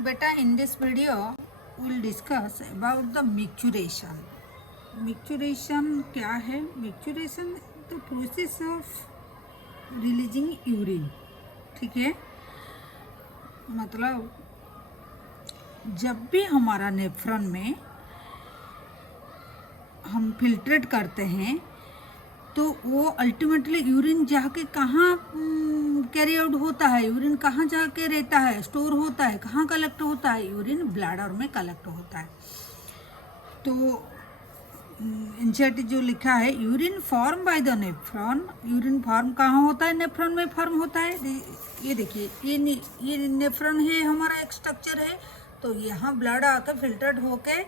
Beta, in this video, we'll discuss about the micturition. Micturition क्या है? Micturition the process of releasing urine. ठीक है, मतलब जब भी हमारा नेफ्रॉन में हम फिल्ट्रेट करते हैं तो वो अल्टीमेटली यूरिन जाके कहाँ कैरी आउट होता है, यूरिन कहाँ जाके रहता है, स्टोर होता है, कहाँ कलेक्ट होता है? यूरिन ब्लैडर में कलेक्ट होता है। तो एनसीईआरटी जो लिखा है, urine form by the nephron, urine form कहाँ होता है? नेफ्रॉन में फॉर्म होता है। ये देखिए, ये नेफ्रॉन है, हमारा एक स्ट्रक्चर है। तो यहाँ ब्लड आकर फिल्टर्ड होके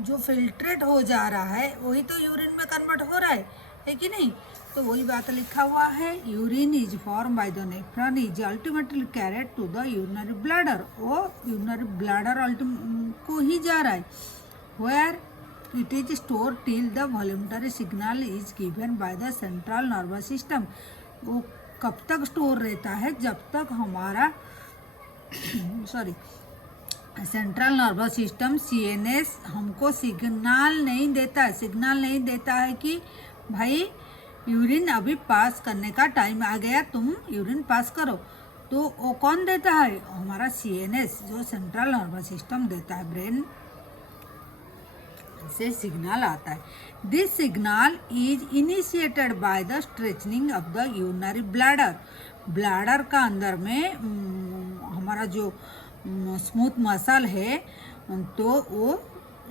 जो फिल्ट्रेट हो जा रहा है वही तो यूरिन में कन्वर्ट हो रहा है कि नहीं? तो वही बात लिखा हुआ है, urine is form by the nephron is ultimately carried to the urinary bladder. वो यूरिनरी ब्लैडर को ही जा रहा है, where it is store till the voluntary signal is given by the central nervous system. वो कब तक स्टोर रहता है? जब तक हमारा सेंट्रल नर्वस सिस्टम सीएनएस हमको सिग्नल नहीं देता है कि भाई यूरिन अभी पास करने का टाइम आ गया, तुम यूरिन पास करो। तो वो कौन देता है? हमारा सीएनएस, जो सेंट्रल नर्वस सिस्टम देता है, ब्रेन से सिग्नल आता है। This signal is initiated by the stretching of the urinary bladder. Bladder का अंदर में हमारा जो स्मूथ मसल है तो वो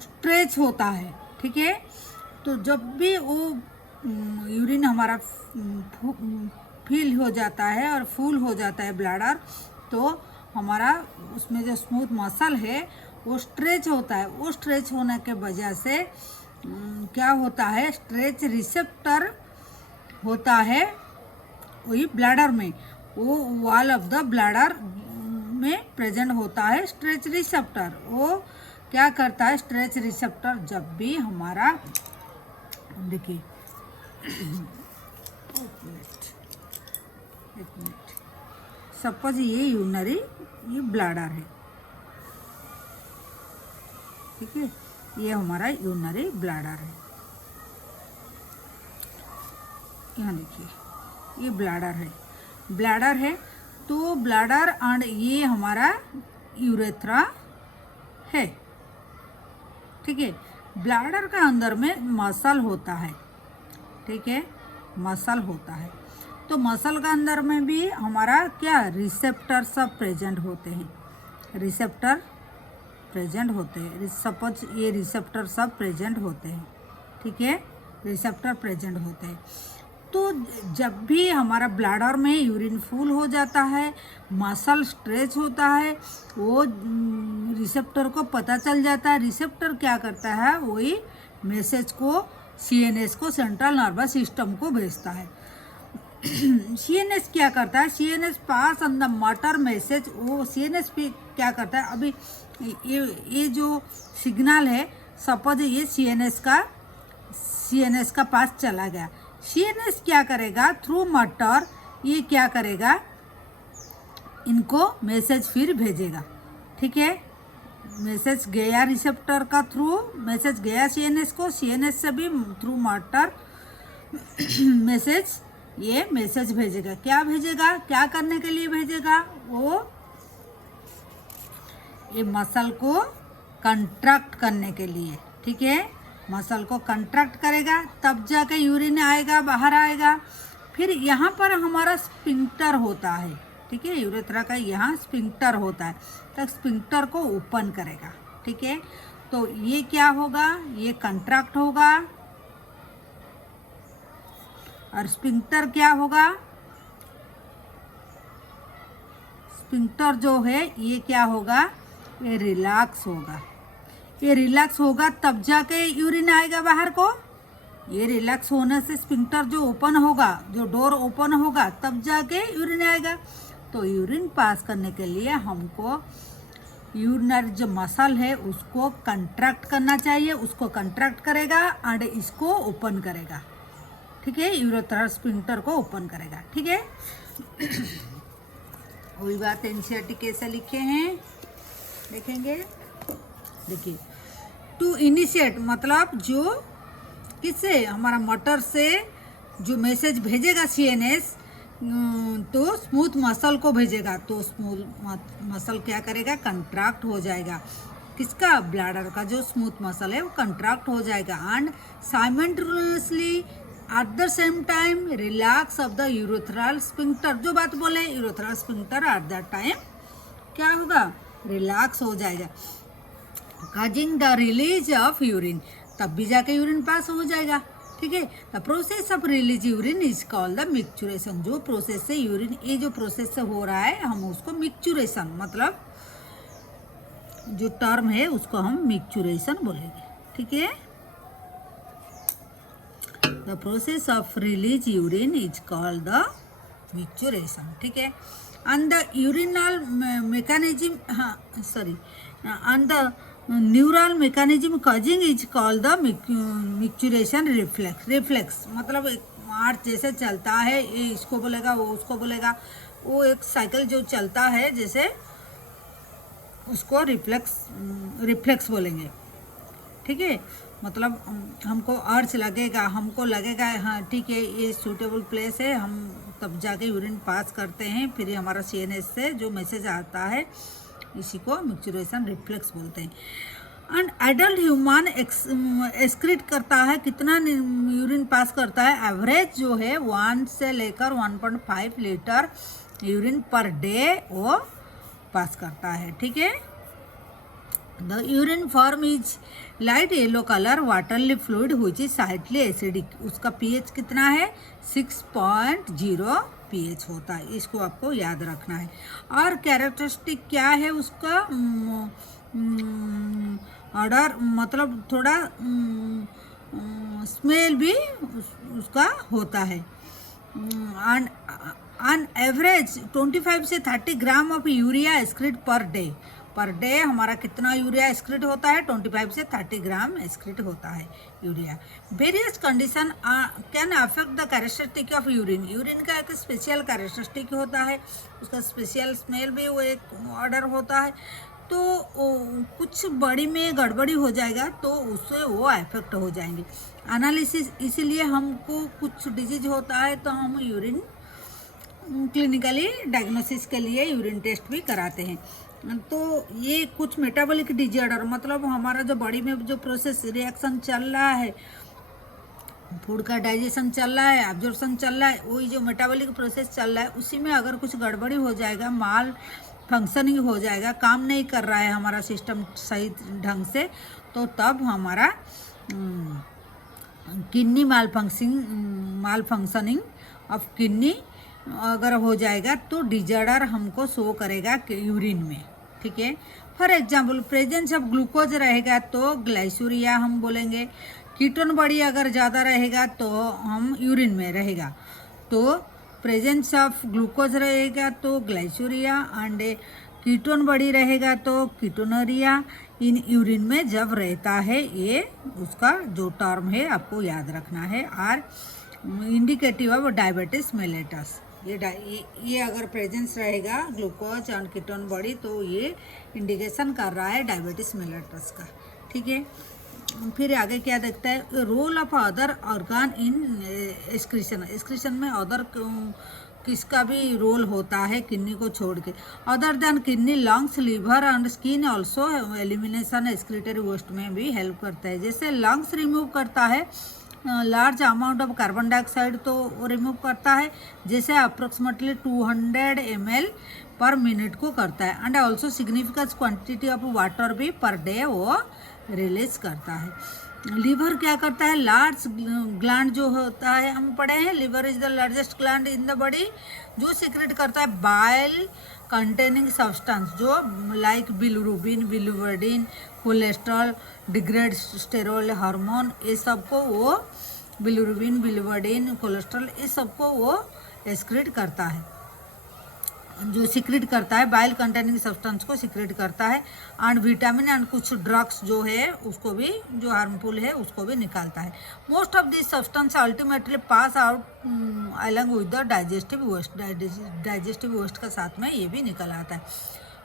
स्ट्रेच होता है, ठीक है। तो जब भी वो यूरिन हमारा फिल हो जाता है और फुल हो जाता है ब्लैडर, तो हमारा उसमें जो स्मूथ मसल है वो स्ट्रेच होता है। वो स्ट्रेच होने के वजह से क्या होता है? स्ट्रेच रिसेप्टर होता है वही ब्लैडर में, वो वॉल ऑफ द ब्लैडर में प्रेजेंट होता है स्ट्रेच रिसेप्टर। वो क्या करता है? स्ट्रेच रिसेप्टर जब भी हमारा, देखिए एक मिनट, सपोज ये ब्लैडर है, ठीक है, ये हमारा यूरिनरी ब्लैडर है। यहाँ देखिए, ये ब्लैडर है। तो ब्लैडर एंड ये हमारा यूरेथ्रा है, ठीक है। ब्लैडर का अंदर में मसल होता है, ठीक है, मसल होता है। तो मसल का अंदर में भी हमारा क्या रिसेप्टर सब प्रेजेंट होते हैं, सपोज ये रिसेप्टर सब प्रेजेंट होते हैं, ठीक है, रिसेप्टर प्रेजेंट होते हैं। तो जब भी हमारा ब्लैडर में यूरिन फुल हो जाता है, मसल स्ट्रेच होता है, वो रिसेप्टर को पता चल जाता है। रिसेप्टर क्या करता है? वही मैसेज को सीएनएस को, सेंट्रल नर्वस सिस्टम को भेजता है। सीएनएस क्या करता है? CNS pass on the motor message. वो सीएनएस भी क्या करता है? अभी ये जो सिग्नल है, सपोज ये सीएनएस का पास चला गया। सीएनएस क्या करेगा? थ्रू मोटर ये क्या करेगा? इनको मैसेज फिर भेजेगा, ठीक है। मैसेज गया रिसेप्टर का थ्रू, मैसेज गया सीएनएस को, सीएनएस से भी थ्रू मोटर मैसेज भेजेगा। क्या भेजेगा? क्या करने के लिए भेजेगा? वो ये मसल को कंट्रैक्ट करने के लिए, ठीक है। मसल को कंट्रैक्ट करेगा, तब जाके यूरिन आएगा, बाहर आएगा। फिर यहाँ पर हमारा स्फिंक्टर होता है, ठीक है, यूरेथ्रा का यहाँ स्फिंक्टर होता है, तो स्फिंक्टर को ओपन करेगा, ठीक है। तो ये क्या होगा? ये कंट्रैक्ट होगा, और स्फिंक्टर क्या होगा? स्फिंक्टर जो है ये क्या होगा? ये रिलैक्स होगा, तब जाके यूरिन आएगा बाहर को। ये रिलैक्स होने से स्फिंक्टर जो ओपन होगा, जो डोर ओपन होगा, तब जाके यूरिन आएगा। तो यूरिन पास करने के लिए हमको यूरिनरी जो मसल है उसको कंट्रैक्ट करना चाहिए, उसको कंट्रैक्ट करेगा एंड इसको ओपन करेगा, ठीक है, यूरेथ्रा स्फिंक्टर को ओपन करेगा, ठीक है। वही बात एनसीईआरटी कैसे लिखे हैं? देखेंगे। देखिए, टू इनिशिएट मतलब जो किससे, हमारा मोटर से जो मैसेज भेजेगा सीएनएस, तो स्मूथ मसल को भेजेगा, तो स्मूथ मसल क्या करेगा, कंट्रैक्ट हो जाएगा। किसका, ब्लैडर का जो स्मूथ मसल है वो कंट्रैक्ट हो जाएगा। And simultaneously at the same time relax of the urethral sphincter, जो बात बोले urethral sphincter at that time क्या होगा, रिलैक्स हो जाएगा, causing the release of urine, तब भी जाके यूरिन पास हो जाएगा। ठीक है, the process of release urine is called the micturition, जो प्रोसेस से यूरिन, ये जो प्रोसेस से हो रहा है हम उसको मिक्चुरेशन, मतलब जो टर्म है उसको हम मिक्चुरेशन बोलेंगे। ठीक है, the process of release urine is called the micturition. ठीक है, and the urinal mechanism, sorry, and the neural mechanism causing is called the micturition reflex मतलब मार्च जैसे चलता है, ये इसको बोलेगा वो उसको बोलेगा, वो एक साइकिल जो चलता है जैसे, उसको रिफ्लेक्स बोलेंगे। ठीक है, मतलब हमको अर्ज लगेगा, हमको लगेगा हाँ ठीक है ये सूटेबल प्लेस है, हम तब जाके यूरिन पास करते हैं, फिर हमारा सीएनएस से जो मैसेज आता है इसी को मिक्चुरेशन रिफ्लेक्स बोलते हैं। एंड एडल्ट ह्यूमन एक्सक्रीट करता है, कितना यूरिन पास करता है, एवरेज जो है 1 से लेकर 1.5 लीटर यूरिन पर डे वो पास करता है। ठीक है, the urine form is light yellow colour watery fluid which is slightly acidic, उसका पीएच कितना है, 6.0 पीएच होता है, इसको आपको याद रखना है। और कैरेक्टरिस्टिक क्या है उसका, ऑर्डर मतलब थोड़ा स्मेल भी उसका होता है। ऑन एवरेज 25 से 30 gram of urea excrete per day हमारा कितना यूरिया एक्सक्रीट होता है, 25 से 30 ग्राम एक्सक्रीट होता है urea. Various condition can affect the characteristic of urine, urine का एक स्पेशल कैरेक्टरिस्टिक होता है, उसका स्पेशल स्मेल भी वो एक ऑर्डर होता है, तो कुछ बड़ी में गड़बड़ी हो जाएगा तो उससे वो अफेक्ट हो जाएंगे। एनालिसिस, इसीलिए हमको कुछ डिजीज होता है तो हम यूरिन क्लिनिकली डायग्नोसिस के लिए यूरिन टेस्ट भी कराते हैं। तो ये कुछ मेटाबॉलिक डिजॉर्डर मतलब हमारा जो बॉडी में जो प्रोसेस रिएक्शन चल रहा है, फूड का डाइजेशन चल रहा है, एब्जॉर्प्शन चल रहा है, वही जो मेटाबॉलिक प्रोसेस चल रहा है उसी में अगर कुछ गड़बड़ी हो जाएगा, माल फंक्शनिंग हो जाएगा, काम नहीं कर रहा है हमारा सिस्टम सही ढंग से, तो तब हमारा kidney mall functioning of kidney अगर हो जाएगा तो डिजॉर्डर हमको शो करेगा यूरिन में। ठीक है, for example presence of glucose रहेगा तो ग्लाइसूरिया हम बोलेंगे, कीटोन बॉडी अगर ज़्यादा रहेगा तो हम यूरिन में रहेगा, तो प्रेजेंस ऑफ ग्लूकोज रहेगा तो ग्लाइसूरिया, एंड कीटोन बॉडी रहेगा तो कीटोनरिया इन यूरिन में जब रहता है, ये उसका जो टर्म है आपको याद रखना है। और इंडिकेटिव ऑफ डायबिटीज मेलेटस, ये अगर प्रेजेंस रहेगा ग्लूकोज और कीटोन बॉडी तो ये इंडिकेशन कर रहा है डायबिटीज मेलेटस का। ठीक है, फिर आगे क्या देखता है, role of other organ in excretion में अदर किसका भी रोल होता है किडनी को छोड़ के, other than kidney lungs liver and skin also elimination excretory waste में भी हेल्प करता है। जैसे लंग्स रिमूव करता है large amount of carbon dioxide तो वो रिमूव करता है, जैसे अप्रोक्सीमेटली 200 ml पर मिनट को करता है, and also significant quantity of water भी पर डे वो रिलीज करता है। लीवर क्या करता है, लार्ज ग्लैंड जो होता है, हम पढ़े हैं liver is the largest gland in the body, जो सीक्रेट करता है बाइल कंटेनिंग सब्सटेंस जो like bilirubin, biliverdin, cholesterol, degrade sterol hormone, ये सबको वो बिलिरुबिन, बिलिवर्डिन, कोलेस्ट्रॉल ये सबको वो एक्सक्रीट करता है, जो सीक्रेट करता है बाइल कंटेनिंग सब्सटेंस को सीक्रेट करता है, एंड विटामिन एंड कुछ ड्रग्स जो है उसको भी जो हार्मफुल है उसको भी निकालता है। Most of this substance ultimately pass out along with the digestive waste, digestive waste के साथ में ये भी निकल आता है।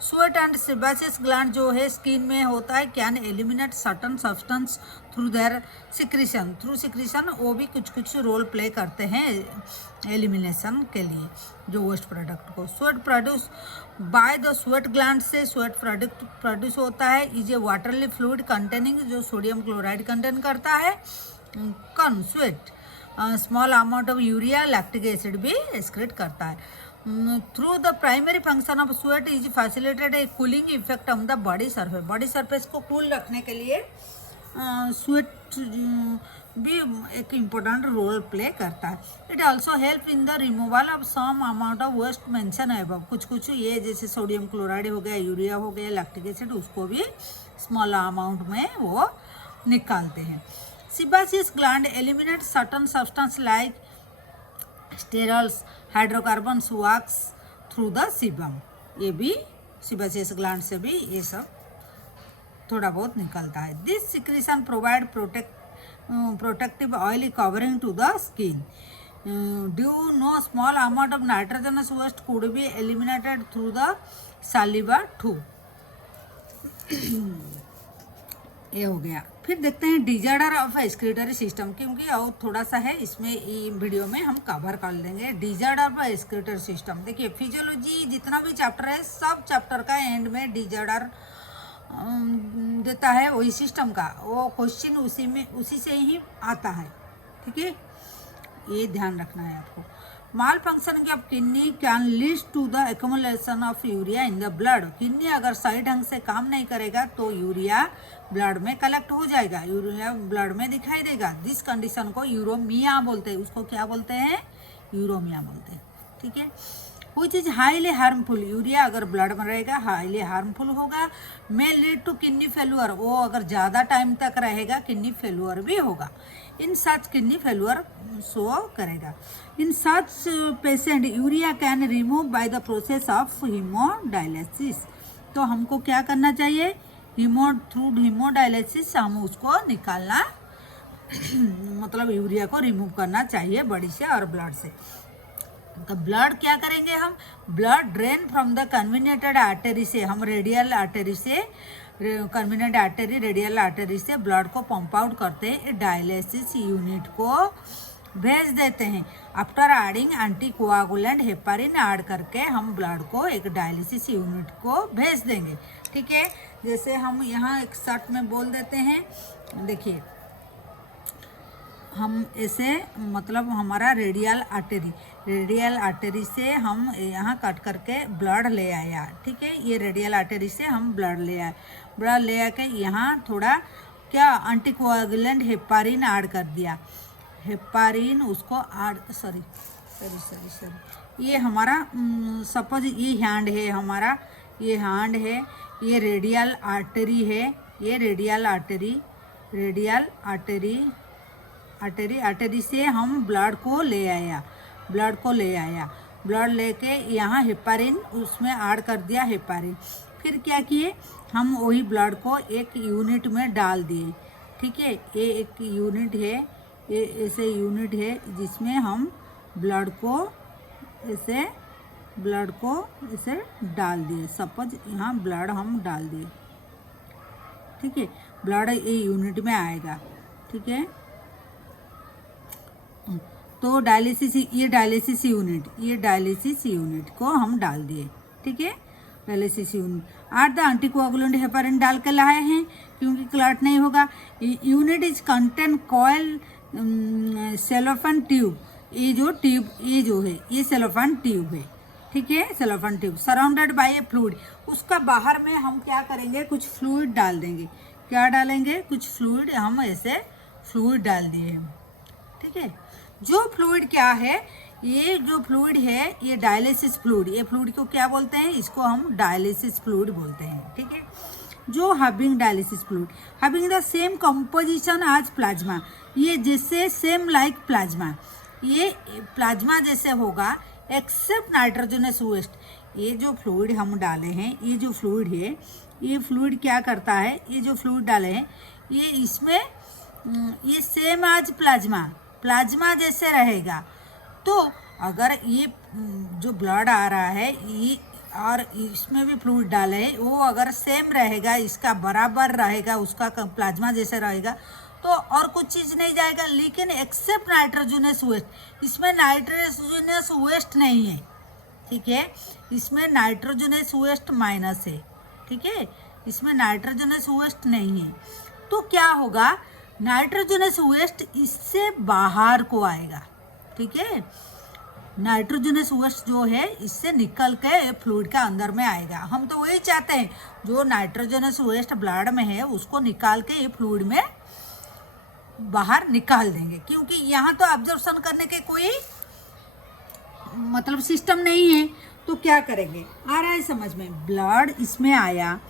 स्वेट एंड सेबासियस ग्लैंड जो है स्किन में होता है, can eliminate certain substance through their secretion, through secretion वो भी कुछ कुछ रोल प्ले करते हैं एलिमिनेशन के लिए जो वेस्ट प्रोडक्ट को। Sweat produce by the sweat gland से स्वेट प्रोडक्ट प्रोड्यूस होता है, इज ए वाटरली फ्लूइड कंटेनिंग जो सोडियम क्लोराइड कंटेन करता है। कन sweat small amount of urea lactic acid भी एक्सक्रीट करता है। Through the primary function of sweat is facilitate A cooling effect on the body surface, body surface को cool रखने के लिए स्वेट भी एक इम्पोर्टेंट रोल प्ले करता है। It also help in the removal of some amount of waste mention है, कुछ कुछ ये जैसे सोडियम क्लोराइड हो गया, यूरिया हो गया, लैक्टिक एसिड, उसको भी स्मॉल अमाउंट में वो निकालते हैं। Sebaceous gland eliminate certain substance like sterols, hydrocarbons, wax through the sebum। ये भी sebaceous gland से भी ये सब थोड़ा बहुत निकलता है। This secretion provide protective oily covering to the skin। Due no small amount of nitrogenous waste could be eliminated through the saliva too। ये हो गया। फिर देखते हैं डिजार्डर ऑफ एक्सक्रीटरी सिस्टम, क्योंकि और थोड़ा सा है इसमें वीडियो में हम कवर कर लेंगे। डिजार्डर ऑफ एक्सक्रीटरी सिस्टम, देखिए फिजियोलॉजी जितना भी चैप्टर है सब चैप्टर का एंड में डिजार्डर देता है वही सिस्टम का, वो क्वेश्चन उसी से ही आता है, ठीक है, ये ध्यान रखना है आपको। Malfunctioning of kidney can lead to the accumulation of urea in the blood. Kidney अगर सही ढंग से काम नहीं करेगा तो यूरिया ब्लड में कलेक्ट हो जाएगा, यूरिया ब्लड में दिखाई देगा। दिस कंडीशन को यूरोमिया बोलते हैं, उसको क्या बोलते हैं, यूरोमिया बोलते हैं, ठीक है। Which is highly harmful, urea अगर ब्लड में रहेगा हाईली हार्मफुल होगा। May lead to kidney failure, वो अगर ज़्यादा टाइम तक रहेगा किडनी फेलुअर भी होगा। In such kidney failure show करेगा। In such patient urea can remove by the process of haemodialysis. तो हमको क्या करना चाहिए, थ्रू हीमोडायलिसिस हम उसको निकालना मतलब यूरिया को रिमूव करना चाहिए बॉडी से और ब्लड से। तो ब्लड क्या करेंगे हम, blood drain from the convenient artery से, हम रेडियल आर्टरी से, कन्वीनिएंट आर्टरी रेडियल आर्टरी से ब्लड को पंप आउट करते हैं, डायलिसिस यूनिट को भेज देते हैं। After adding anticoagulant heparin add करके हम ब्लड को एक डायलिसिस यूनिट को भेज देंगे, ठीक है। जैसे हम यहाँ एक शर्ट में बोल देते हैं, देखिए हम ऐसे मतलब हमारा रेडियल आर्टरी से हम यहाँ कट करके ब्लड ले आया, ठीक है, ये रेडियल आर्टरी से हम ब्लड ले आए, ब्लड ले आके यहाँ थोड़ा क्या एंटीकोआगुलेंट हेपारिन ऐड कर दिया, हेपारिन उसको ऐड सॉरी ये हमारा सपोज ये हैंड है हमारा, ये हैंड है, ये रेडियल आर्टरी है, ये रेडियल आर्टरी से हम ब्लड को ले आया, ब्लड लेके यहाँ हेपारिन उसमें ऐड कर दिया हेपारिन। फिर क्या किए हम वही ब्लड को एक यूनिट में डाल दिए, ठीक है, ये एक यूनिट है, ये ऐसे यूनिट है जिसमें हम ब्लड को ऐसे डाल दिए। सपोज यहाँ ब्लड हम डाल दिए, ठीक है, ब्लड ये यूनिट में आएगा, ठीक है। तो डायलिसिस यूनिट को हम डाल दिए, ठीक है, डायलिसिस यूनिट आठ द एंटीकोआगुलेंट हेपारिन डाल के लाए हैं क्योंकि क्लॉट नहीं होगा। Unit is contain coil cellophane tube, ये जो है ये सेलोफान ट्यूब है, ठीक है, cellophane tube surrounded by a fluid. उसका बाहर में हम क्या करेंगे, कुछ फ्लूइड डाल देंगे, क्या डालेंगे, कुछ फ्लूइड, हम ऐसे फ्लूइड डाल दिए, ठीक है। जो फ्लूइड क्या है, ये जो फ्लूइड है ये डायलिसिस फ्लूइड, ये फ्लूइड को क्या बोलते हैं, इसको हम डायलिसिस फ्लूइड बोलते हैं, ठीक है। जो having dialysis fluid having the same composition as plasma, ये जैसे सेम लाइक प्लाज्मा, ये प्लाज्मा जैसे होगा एक्सेप्ट नाइट्रोजनस वेस्ट। ये जो फ्लूइड हम डाले हैं, ये जो फ्लूइड है, ये फ्लूइड क्या करता है, ये जो फ्लूइड डाले हैं ये इसमें ये सेम एज प्लाज्मा जैसे रहेगा। तो अगर ये जो ब्लड आ रहा है ये और इसमें भी फ्लूइड डाले वो अगर सेम रहेगा, इसका बराबर रहेगा, उसका प्लाज्मा जैसे रहेगा, तो और कुछ चीज़ नहीं जाएगा। लेकिन एक्सेप्ट नाइट्रोजनस वेस्ट, इसमें नाइट्रोजनस वेस्ट नहीं है, ठीक है, इसमें नाइट्रोजनस वेस्ट माइनस है, ठीक है, इसमें नाइट्रोजनस वेस्ट नहीं है। तो क्या होगा, नाइट्रोजनस वेस्ट इससे बाहर को आएगा, ठीक है, नाइट्रोजनस वेस्ट जो है इससे निकल के फ्लूइड का अंदर में आएगा। हम तो वही चाहते हैं, जो नाइट्रोजनस वेस्ट ब्लड में है उसको निकाल के ये फ्लूइड में बाहर निकाल देंगे, क्योंकि यहाँ तो ऑब्जर्वेशन करने के कोई मतलब सिस्टम नहीं है। तो क्या करेंगे, आ रहा है समझ में, ब्लड इसमें आया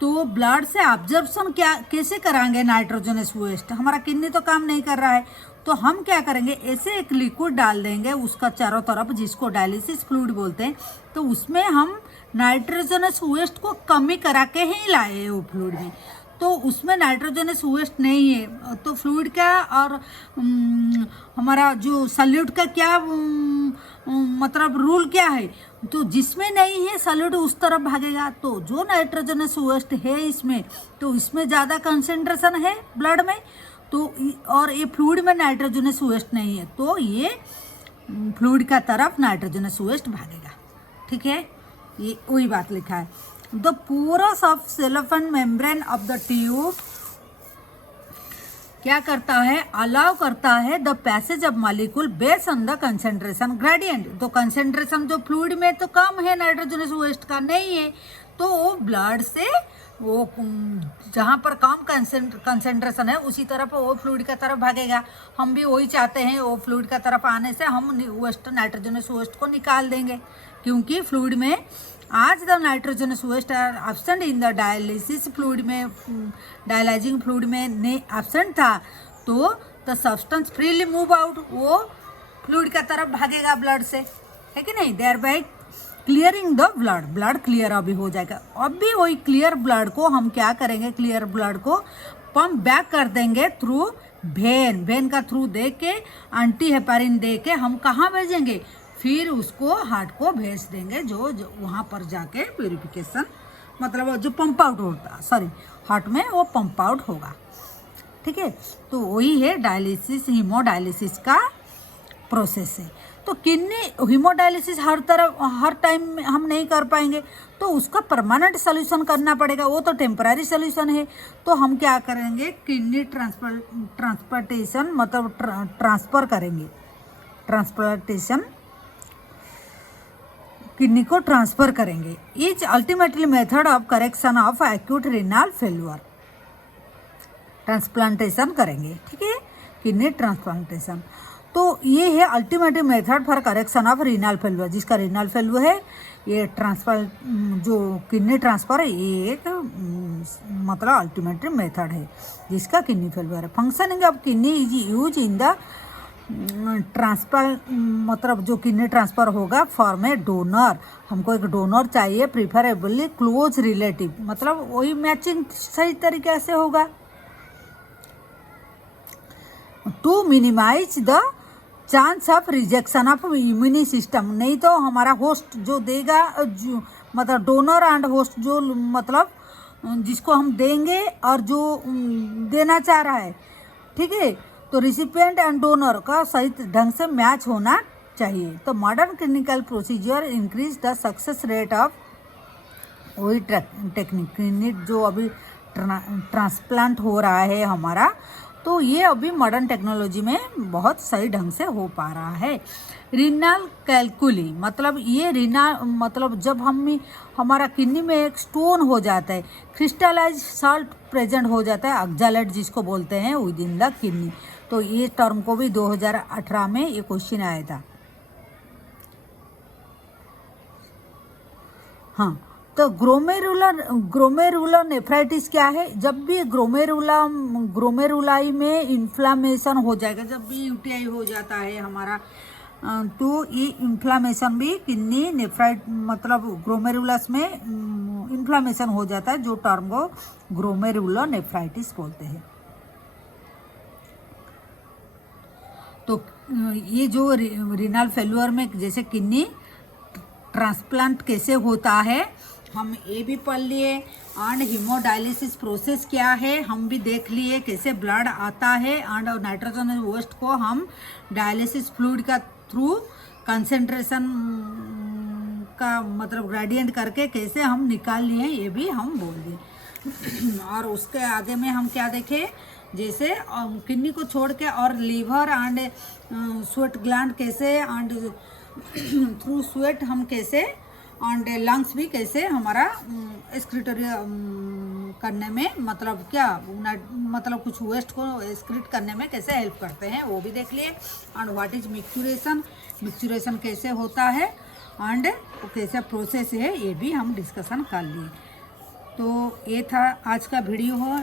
तो ब्लड से ऑब्जर्वेशन क्या कैसे कराएंगे, नाइट्रोजनस वेस्ट, हमारा किडनी तो काम नहीं कर रहा है, तो हम क्या करेंगे, ऐसे एक लिक्विड डाल देंगे उसका चारों तरफ, जिसको डायलिसिस फ्लूइड बोलते हैं। तो उसमें हम नाइट्रोजनस वेस्ट को कमी करा के ही लाए वो फ्लूइड में, तो उसमें नाइट्रोजनस वेस्ट नहीं है। तो फ्लूइड का और हमारा जो सल्यूट का क्या मतलब रूल क्या है, तो जिसमें नहीं है सल्यूट उस तरफ भागेगा। तो जो नाइट्रोजनस वेस्ट है इसमें, तो इसमें ज़्यादा कंसेंट्रेशन है ब्लड में, तो और ये फ्लूइड में नाइट्रोजनस वेस्ट नहीं है, तो ये फ्लूइड का तरफ नाइट्रोजनस वेस्ट भागेगा, ठीक है, ये वही बात लिखा है। The porous of cellophane membrane of the tube क्या करता है, अलाउ करता है the passage of molecule based on the concentration gradient. तो कंसेंट्रेशन जो फ्लूइड में तो कम है, नाइट्रोजनस वेस्ट का नहीं है, तो वो ब्लड से वो जहाँ पर कम कंसेंट्रेशन है उसी तरफ वो फ्लूइड का तरफ भागेगा। हम भी वही चाहते हैं, वो फ्लूइड का तरफ आने से हम वेस्ट नाइट्रोजनस वेस्ट को निकाल देंगे, क्योंकि फ्लूइड में आज the nitrogenous waste are absent in the dialysis fluid में, डायलाइजिंग फ्लूइड में नहीं एब्सेंट था, तो the substance freely move out, वो फ्लूइड का तरफ भागेगा ब्लड से, है कि नहीं, thereby clearing the blood, blood clear अभी हो जाएगा। अब भी वही क्लियर ब्लड को हम क्या करेंगे, क्लियर ब्लड को पंप बैक कर देंगे थ्रू वेन, वेन का थ्रू दे के एंटी हेपारिन दे के हम कहाँ भेजेंगे, फिर उसको हार्ट को भेज देंगे, जो वहाँ पर जाके प्यूरिफिकेशन मतलब जो पंप आउट होता, सॉरी हार्ट में वो पंप आउट होगा, ठीक है। तो वही है डायलिसिस, हीमोडायलिसिस का प्रोसेस है। तो किडनी हीमोडायलिसिस हर टाइम हम नहीं कर पाएंगे, तो उसका परमानेंट सोल्यूशन करना पड़ेगा, वो तो टेम्पररी सोल्यूशन है। तो हम क्या करेंगे, किडनी ट्रांसप्लांटेशन मतलब ट्रांसफ़र करेंगे, ट्रांसप्लांटेशन किडनी को ट्रांसफ़र करेंगे। Is ultimately method of correction of acute renal failure, transplantation करेंगे, ठीक है, किडनी ट्रांसप्लांटेशन। तो ये है ultimate method for correction of renal failure, जिसका रीनल फेल्यूर है, ये ट्रांसफर जो किडनी ट्रांसफ़र है, ये एक मतलब अल्टीमेट मेथड है जिसका किडनी फेल्यूर है। Functioning of kidney is use in the transfer, मतलब जो किडनी ट्रांसफ़र होगा फॉर ए डोनर, हमको एक डोनर चाहिए, प्रिफरेबली क्लोज रिलेटिव, मतलब वही मैचिंग सही तरीके से होगा, to minimise the chance of rejection of immune system. नहीं तो हमारा होस्ट जो देगा, जो मतलब डोनर एंड होस्ट जो मतलब जिसको हम देंगे और जो देना चाह रहा है, ठीक है, तो रिसिपिएंट एंड डोनर का सही ढंग से मैच होना चाहिए। तो modern clinical procedure increase the success rate of वही टेक्निक जो अभी ट्रांसप्लांट हो रहा है हमारा, तो ये अभी मॉडर्न टेक्नोलॉजी में बहुत सही ढंग से हो पा रहा है। रीनल कैलकुली मतलब ये रीनल मतलब जब हमारा किडनी में एक स्टोन हो जाता है, क्रिस्टलाइज साल्ट प्रेजेंट हो जाता है, ऑक्सैलेट जिसको बोलते हैं विद इन द किडनी। तो ये टर्म को भी 2018 में ये क्वेश्चन आया था। हाँ, तो ग्लोमेरुलर नेफ्राइटिस क्या है, जब भी ग्लोमेरुलाई में इन्फ्लामेशन हो जाएगा, जब भी यूटीआई हो जाता है हमारा, तो ये इन्फ्लामेशन भी किडनी नेफ्राइट मतलब ग्लोमेरुलस में इन्फ्लामेशन हो जाता है, जो टर्म को ग्लोमेरुलर नेफ्राइटिस बोलते हैं। तो ये जो रीनल फेल्यूर में जैसे किडनी ट्रांसप्लांट कैसे होता है हम ये भी पढ़ लिए। एंड हीमोडायलिसिस प्रोसेस क्या है हम भी देख लिए, कैसे ब्लड आता है एंड नाइट्रोजन वेस्ट को हम डायलिसिस फ्लूइड का थ्रू कंसेंट्रेशन का मतलब ग्रेडियंट करके कैसे हम निकाल लिए ये भी हम बोल दिए। और उसके आगे में हम क्या देखें, जैसे किडनी को छोड़ के और लीवर एंड स्वेट ग्लैंड कैसे एंड थ्रू स्वेट हम कैसे एंड लंग्स भी कैसे हमारा एक्सक्रीटरी करने में मतलब क्या मतलब कुछ वेस्ट को एक्सक्रीट करने में कैसे हेल्प करते हैं वो भी देख लिए। एंड व्हाट इज मिक्सचुरेशन, मिक्सचुरेशन कैसे होता है एंड वो कैसे प्रोसेस है ये भी हम डिस्कशन कर लिए। तो ये था आज का वीडियो हो।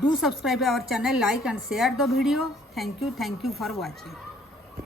Do subscribe our channel, like and share the video. Thank you for watching.